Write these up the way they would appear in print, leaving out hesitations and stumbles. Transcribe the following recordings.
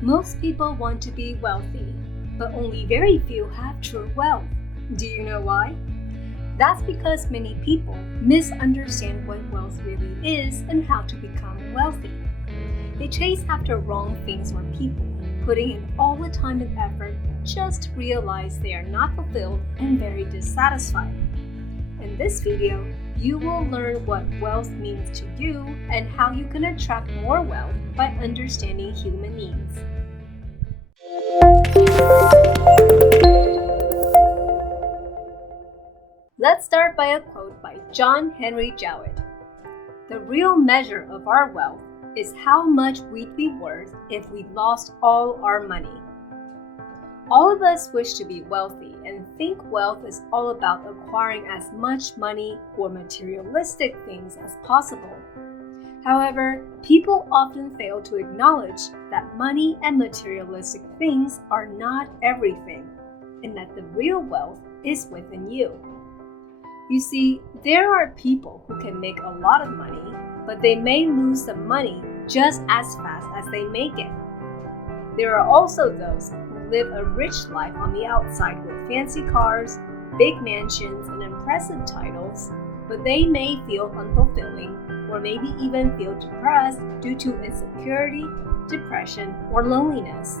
Most people want to be wealthy, but only very few have true wealth. Do you know why? That's because many people misunderstand what wealth really is and how to become wealthy. They chase after wrong things or people, putting in all the time and effort just to realize they are not fulfilled and very dissatisfied. In this video, you will learn what wealth means to you and how you can attract more wealth by understanding human needs. Let's start by a quote by John Henry Jowett. The real measure of our wealth is how much we'd be worth if we lost all our money. All of us wish to be wealthy and think wealth is all about acquiring as much money or materialistic things as possible. However, people often fail to acknowledge that money and materialistic things are not everything, and that the real wealth is within you. You see, there are people who can make a lot of money, but they may lose the money just as fast as they make it. There are also those who live a rich life on the outside with fancy cars, big mansions, and impressive titles, but they may feel unfulfilling or maybe even feel depressed due to insecurity, depression, or loneliness.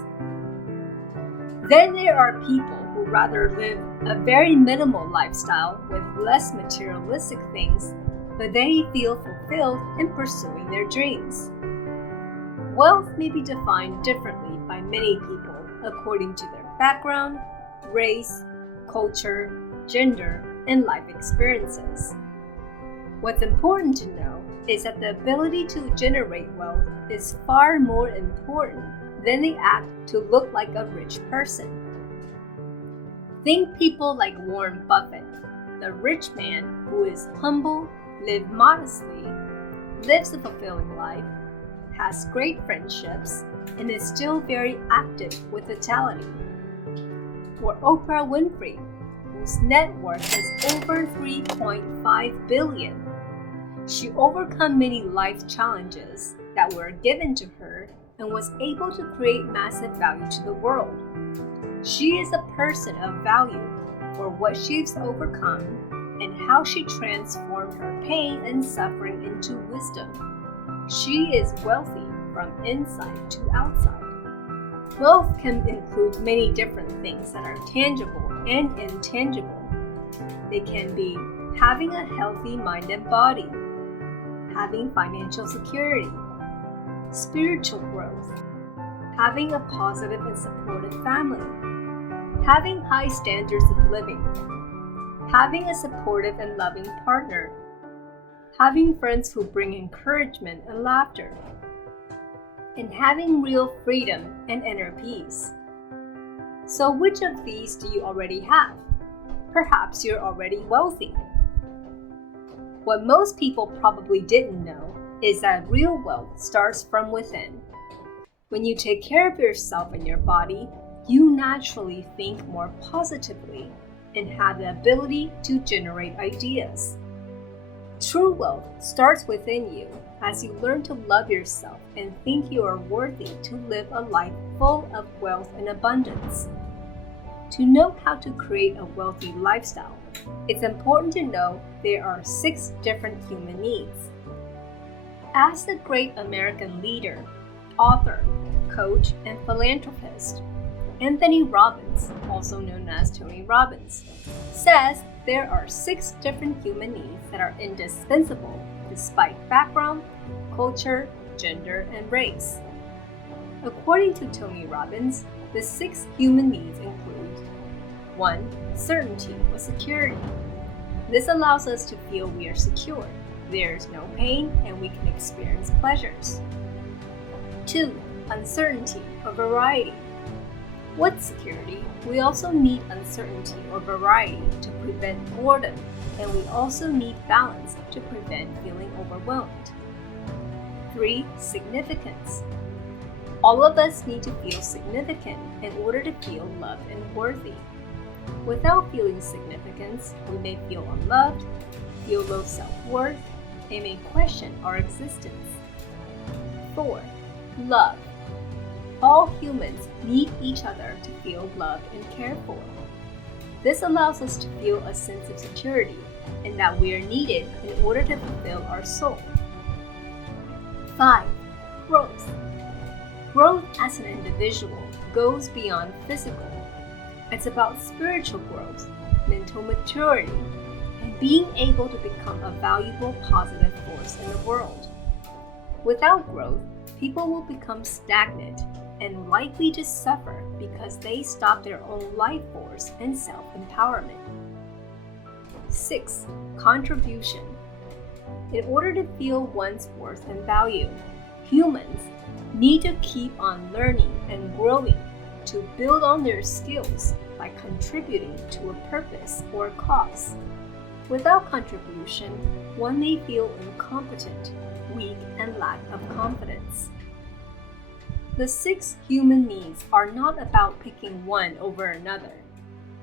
Then there are people who rather live a very minimal lifestyle with less materialistic things, but they feel fulfilled in pursuing their dreams. Wealth may be defined differently by many people according to their background, race, culture, gender, and life experiences. What's important to know is that the ability to generate wealth is far more important than the act to look like a rich person. Think people like Warren Buffett, the rich man who is humble, lives modestly, lives a fulfilling life, has great friendships, and is still very active with vitality. Or Oprah Winfrey, whose net worth is over $3.5 billion. She overcame many life challenges that were given to her and was able to create massive value to the world. She is a person of value for what she's overcome and how she transformed her pain and suffering into wisdom. She is wealthy from inside to outside. Wealth can include many different things that are tangible and intangible. They can be having a healthy mind and body, having financial security, spiritual growth, having a positive and supportive family, having high standards of living, having a supportive and loving partner, having friends who bring encouragement and laughter, and having real freedom and inner peace. So which of these do you already have? Perhaps you're already wealthy. What most people probably didn't know is that real wealth starts from within. When you take care of yourself and your body, you naturally think more positively and have the ability to generate ideas. True wealth starts within you as you learn to love yourself and think you are worthy to live a life full of wealth and abundance. To know how to create a wealthy lifestyle, it's important to know there are 6 different human needs. As the great American leader, author, coach, and philanthropist, Tony Robbins, also known as Tony Robbins, says there are 6 different human needs that are indispensable despite background, culture, gender, and race. According to Tony Robbins, the 6 human needs include 1. Certainty or security. This allows us to feel we are secure, there is no pain, and we can experience pleasures. 2. Uncertainty or variety. With security, we also need uncertainty or variety to prevent boredom, and we also need balance to prevent feeling overwhelmed. 3. Significance. All of us need to feel significant in order to feel loved and worthy. Without feeling significance, we may feel unloved, feel low self-worth, and may question our existence. 4. Love. All humans need each other to feel loved and cared for. This allows us to feel a sense of security and that we are needed in order to fulfill our soul. 5. Growth. Growth as an individual goes beyond physical. It's about spiritual growth, mental maturity, and being able to become a valuable, positive force in the world. Without growth, people will become stagnant and likely to suffer because they stop their own life force and self-empowerment. 6. Contribution. In order to feel one's worth and value, humans need to keep on learning and growing to build on their skills by contributing to a purpose or cause. Without contribution, one may feel incompetent, weak, and lack of confidence. The 6 human needs are not about picking one over another.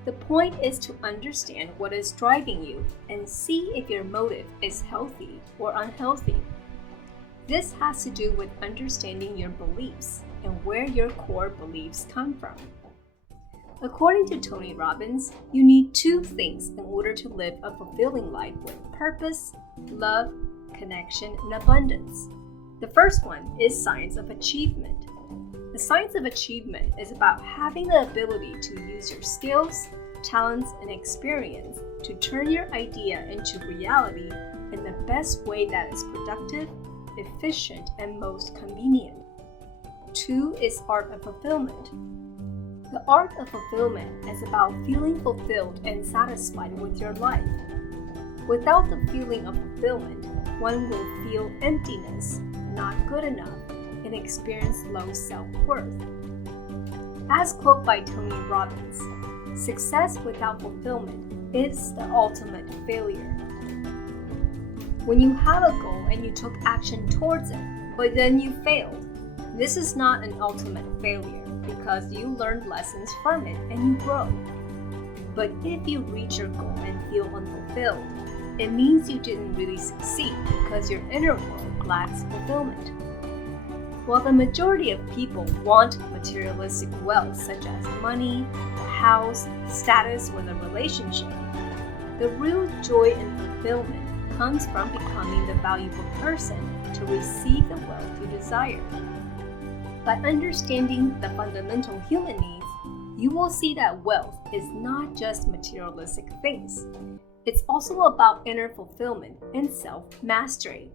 The point is to understand what is driving you and see if your motive is healthy or unhealthy. This has to do with understanding your beliefs and where your core beliefs come from. According to Tony Robbins, you need 2 things in order to live a fulfilling life with purpose, love, connection, and abundance. The first one is science of achievement. The science of achievement is about having the ability to use your skills, talents, and experience to turn your idea into reality in the best way that is productive, efficient, and most convenient. 2 is art of fulfillment. The art of fulfillment is about feeling fulfilled and satisfied with your life. Without the feeling of fulfillment, one will feel emptiness, not good enough, and experience low self-worth. As quoted by Tony Robbins, success without fulfillment is the ultimate failure. When you have a goal and you took action towards it, but then you failed, this is not an ultimate failure because you learned lessons from it and you grow. But if you reach your goal and feel unfulfilled, it means you didn't really succeed because your inner world lacks fulfillment. While the majority of people want materialistic wealth such as money, a house, status, or the relationship, the real joy and fulfillment comes from becoming the valuable person to receive the wealth you desire. By understanding the fundamental human needs, you will see that wealth is not just materialistic things. It's also about inner fulfillment and self-mastery.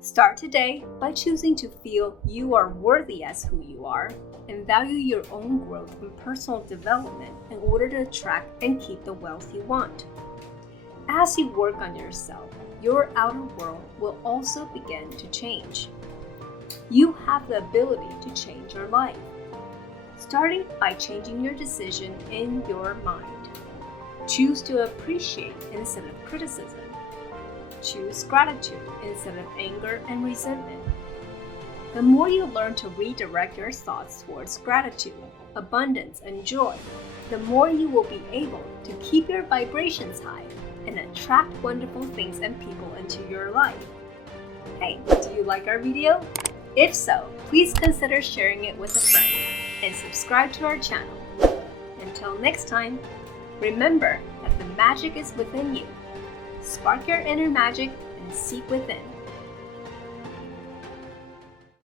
Start today by choosing to feel you are worthy as who you are and value your own growth and personal development in order to attract and keep the wealth you want. As you work on yourself, your outer world will also begin to change. You have the ability to change your life, starting by changing your decision in your mind. Choose to appreciate instead of criticism. Choose gratitude instead of anger and resentment. The more you learn to redirect your thoughts towards gratitude, abundance, and joy, the more you will be able to keep your vibrations high and attract wonderful things and people into your life. Hey, do you like our video? If so, please consider sharing it with a friend and subscribe to our channel. Until next time, remember that the magic is within you. Spark your inner magic and seek within.